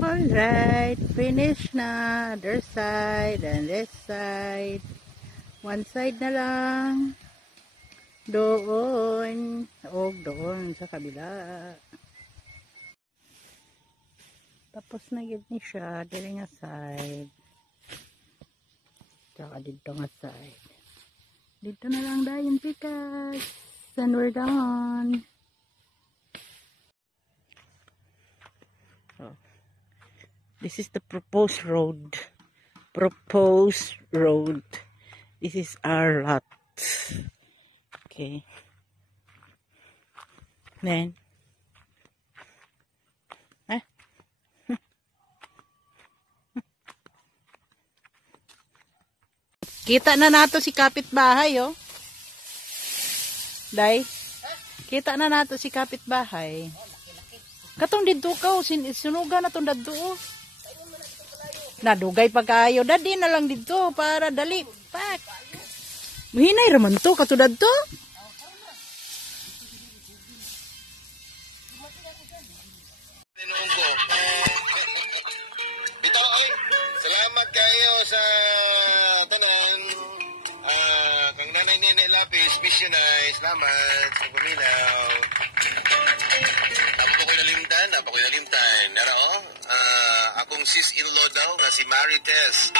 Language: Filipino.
Alright, finish na. Other side and this side. One side na lang. Doon. O, doon sa kabila. Tapos na yun ni siya. Dili nga side. Tsaka dito nga side. Dito na lang dayon pikas. And we're done. Oh. This is the proposed road. Proposed road. This is our lot. Okay. Then. Kita na nato si kapitbahay, oh. Day. Kita na nato si kapitbahay. Katong didto ka, sinuga na tong dadto, oh. Nadugay pa kayo. Dadi na lang dito para dali. Pak. Hinay raman to. Katulad to. Bitaw ay. Salamat kayo sa tanon. Kang nanay nene lapis. Missionay. Salamat sa paminaw. Ako ko'y nalimtan. Nara, oh. Akong sis-in-law daw nga si Marites.